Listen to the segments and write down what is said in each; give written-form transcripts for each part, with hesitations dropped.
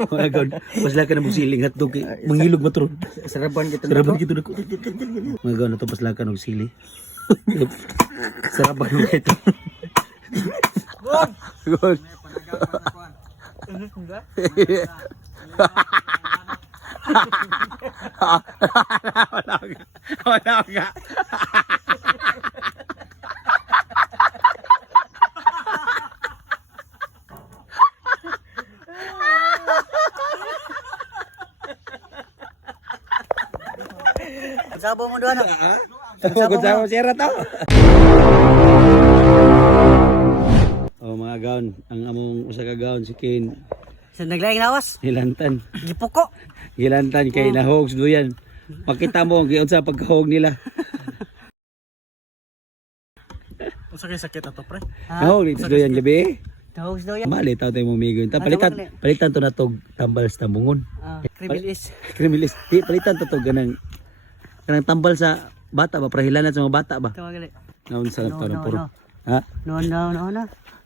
Mga gaon, pasla ka na mong siling at doon mangilog matron. Saraban kita. Saraban kita na ko. Mga gaon na to pasla ka ng sili. Saraban mo ito. Good. Wala ka. Sabo mo doon. Kutsara mo sira to. Oh mga gaon, ang among usa ka gaon si Ken. Sa naglaing lawas. Hilantan. Gipuko. Gilantan kay nahogs duyan. Makita mo ang giunsa pagkahog nila. Usa kay sakit ato pre. Nahog dito duyan gabi. Tahogs daw yan. Mali taw tayo mo migo. Palitan to na tog tambal sa tambungon. Kribilis. Krimilis. Di palitan to tog kanang tambal sa bata ba, prahilanat sa mga bata ba? Tawagali. Naon sa No, to no, puro. no. Ha? No.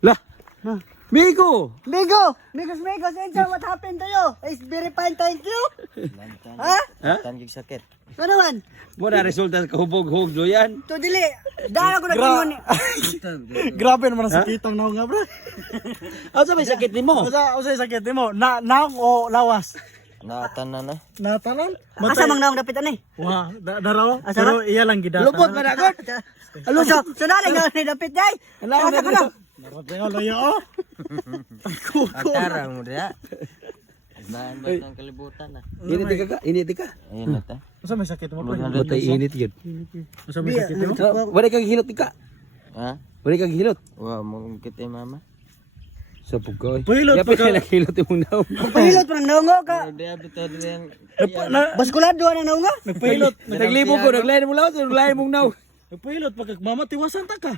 Lah. No. Migo. Migos, Angel, what happened to you? It's very fine, thank you. Ha? Ha? Tangig sakit. Ano man? Mo na resulta sa kahubog-hug duyan. To dili. Dala ko na kingon ni. Grabe naman ang sakitang naong nga pre. Asa may sakit nimo? Usa sakit mo. Naong o lawas. Natanan na. Natanan? Asa mang naong dapit ani? Wah, daraw. Asa Pero iya lang gidata. Lupot man ako. Alo, so dali nga ni dapit day. Asa ka na? Narating ang layo oh. Atarang mo dia. Bahan ba ang kalibutan na? Init ka. Ayun na ta. Usa may sakit mo pre. Butay init yun. Usa may sakit mo. Wala kang hilot ka. Ha? Wala kang hilot. Wa mo kita mama. Sa pugoy. Pahilot Yapit pa ka. na hilot yung naon. Pahilot pa nango ka. Dia betul dia. Baskulado na nango. Nagpahilot. Naglibog ko, naglayan mong lawas, naglayan mong naw. Nagpahilot pa kag mama tiwasan ta ka.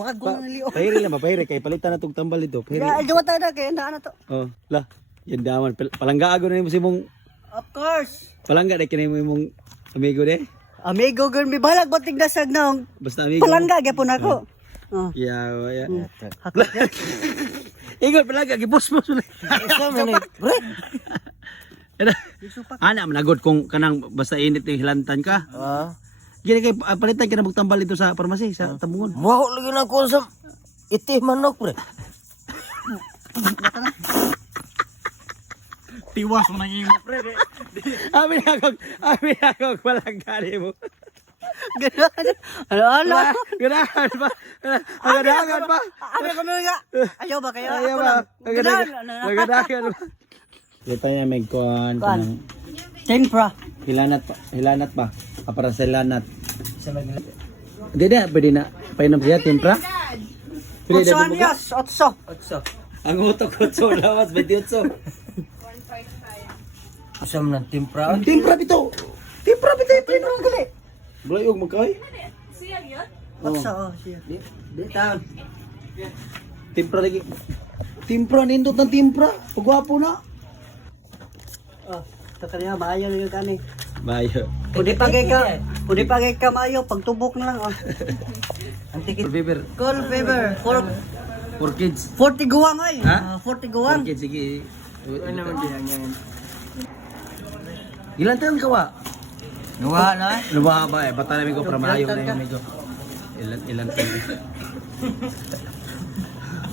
Baka ko nang liyo. Pahiri lang, mapahiri kay palitan na tong tambal dito. Pahiri. Ya, gawa ta na kay na to. Oh, lah. Yan daman. Palangga ako na yung mong Of course. palangga na kinay mo yung amigo de. Amigo girl mi balag batig dasag naong. Basta amigo. Palangga gyapon ako. Oh. Ya. Hakot. Ingat palangga, gipos-pos ulit. Isa man ni. Bre. Ana, managod kung kanang basta init yung hilantan ka. Gini kay palitan ka na magtambal dito sa parmasi, sa Tambungon. Mo lagi na ko sa itih manok pre. Tiwas mo nang imo pre. Amin ako palangga ni mo. Ano? Ganahan pa. Ganahan pa. Ano kami nga? Ayaw ba kayo? Ayaw Ako ba? lang. Ganahan pa. Dito na may kuhan. Tempra. Hilanat pa. Para sa hilanat. Hindi na, pwede na. Painom siya, tempra. Pwede na bumuga. Otso. Ang utok-utso, lawas, 28. Asam ng tempra. Tempra bito. Tempra bito, pwede mo gali. Bulayog mo kay. Otso, siya. Di taon. Tempra lagi. Tempra, nindot ng tempra. Pagwapo na. Oh, ito kanina, maayo na yung kani. Bayo. Pwede pa ka maayo, pagtubok na lang. Oh. Antikit. Fever. Cool fever. For kids. 40 guwang ay. Ha? 40 For guwang. kids, sige. Ano naman din Ilan taon ka wa? Nuha na. Lumaha ba eh? Bata namin ko para maayong na yung amigo. Ilan taon.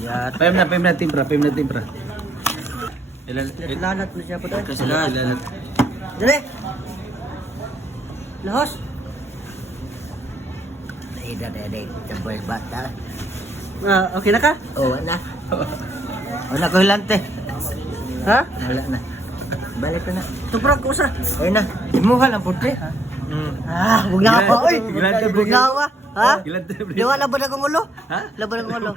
Ya, payam na timpra. Lanat na siya po tayo. Ilan. Dali. Lahos. Dali. Jambol bata. Okay na ka? Oo, na. Wala ko hilante. Ha? Wala na. Balik ko na. Tuprag ko sa. Ayun na. Imuha lang puti. Huwag na ako. Oy, huwag na ako. Ha? Di wala ba na kong ulo? Ha? Laban na kong ulo.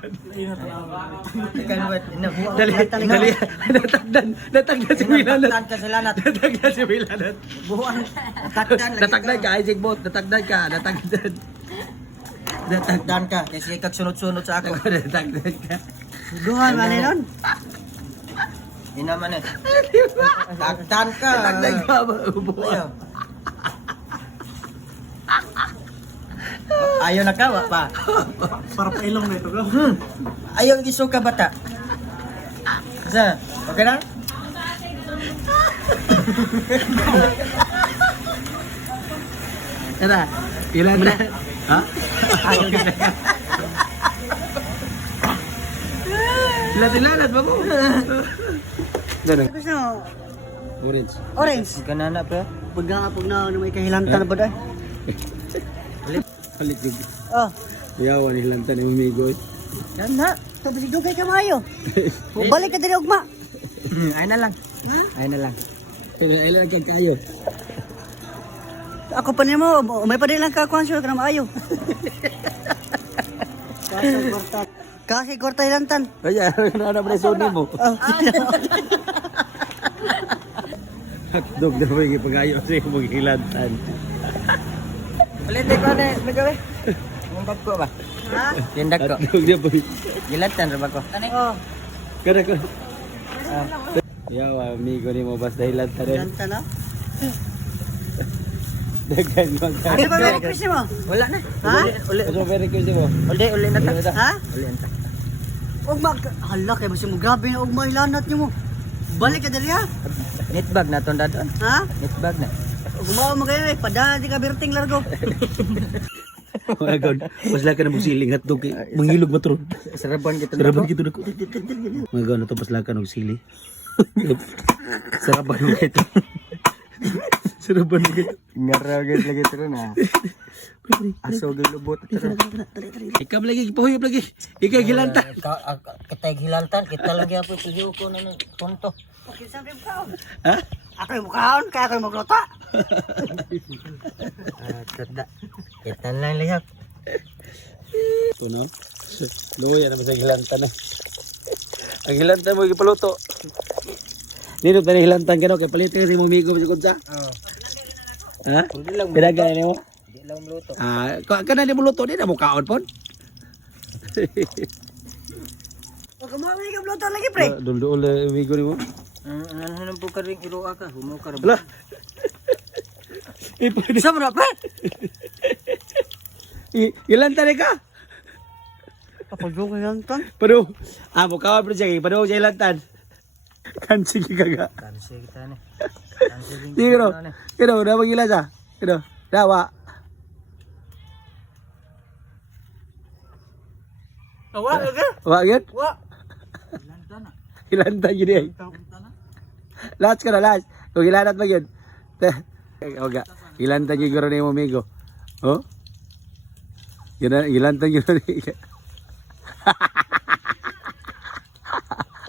Natagdan si Milanat. Kasilanat. Natagdan si Milanat. Buwan. Natagdan. Natagdan ka, Isaac Bot. Natagdan ka. Natagdan ka. Kasi kagsunod-sunod sa ako. Natagdan ka. Duhan man nun. Hindi naman eh. Tagdan ka. Natagdan ka. Ayaw. Ayaw na ka, pa. Para pailong na ito ko. Ayaw isuka bata. Sa, okay na? Era, ilan na? Ha? Ilan ba mo? Ganun. Gusto mo? Orange. Orange. Kanana pre. Pag na may kahilantan na ba dahil? Palit yung Oh. yawan hilantan ng umigoy. Yan na. Tapos dugay ka maayo. Balik ka diri ugma. Ay na lang. Ay na lang. Ilan kang kayo? Ako pa nimo, may pa din lang ka konsol ka na maayo. Kasi korta hilantan. Kaya, ano ba suni mo? Oh. Hotdog na ba yung ipagayo sa yung mga hilantan? Ulit ko na, magawe. Mundag ko ba? Ha? Lindag ko. Hotdog na ba yung... Hilantan ra ba ko? Oh. Kada ko. Yawa, amigo ni mo basta hilantan rin. Hilantan na? Dagan magkano. Ano ba may request mo? Wala na. Ha? Ano ba request mo? Uli na ta. Ha? Uli na ta. Ugma, hala kay basi mo grabe na ugma ilanat nimo. Balik ka dali ha. Netbag na ton dadon. Ha? Netbag na. Ugma mo kayo pada di ka birting largo. Mga gawin, pasla ka na magsiling hotdog. Manghilog ba ito? Saraban kita. Saraban kita na ko. Mga gawin na ito, pasla ka ng sili. Saraban mo ito. Saraban mo ito. Ngaragay lagi ito na. Asog yung lubot. Ikaw lagi, pahuyop lagi. Ikaw hilantan. Kita hilantan, kita lagi apa pilih ko na ng tonto. Ha? Ako yung mukhaon, kaya ako yung maglota. Tada. Kita lang lihat. Ito no? Luya na sa hilantan na. Ang hilantan mo ipaluto. Nino pa hilantan ka no? Kaya palitin kasi mong migo sa kutsa. Oo. Ha? Pinaga na mo? Di lang luto. Ah, kana ni mo luto din na mo kaon pon. O kumawi ka luto lagi pre. Dul migo ni mo. Ano po ka rin iroa ka? Humo ka rin. Ala. Ipon. Isa mo na pre? Hilantan ka. Ako yung hilantan. Pero mo kaon pre siya, pero siya hilantan. Kansi kaga. Kansi kita ni. Kansi din. Sige no. Kino na magila sa. Kino. Dawa. Wa ka? Wa gyud. Wa. Hilantan gyud ay. Last ka na last. Kung hilanat mo yun. Oga. Hilantan yung guro ni mo amigo. Oh? Hilantan yung guro ni.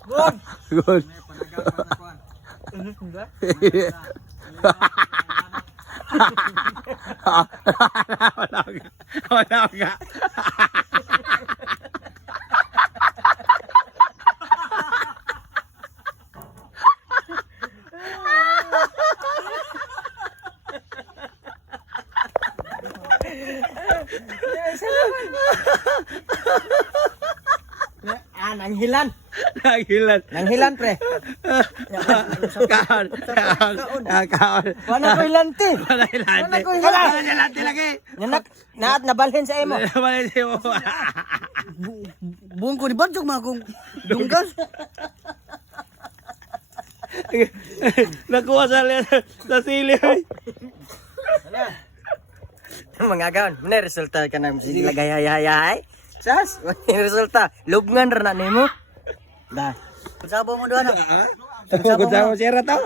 Good. Good. Wala ka. Nanghilan. Nanghilan. Nanghilan pre. Kaon. Kaon. Wala ko hilante. Wala hilante. Wala. Wala hilante lagi. Naat nabalhin sa imo. Wala siya mo. Buong ko ni Banjog mga kong dunggas. Nakuha sa sili. Mga gawon, muna resulta ka na sige lagay hay. Sas, may resulta. Lubngan ra na nimo. Dah. Kusabo mo doon. Ako ko sa sira to.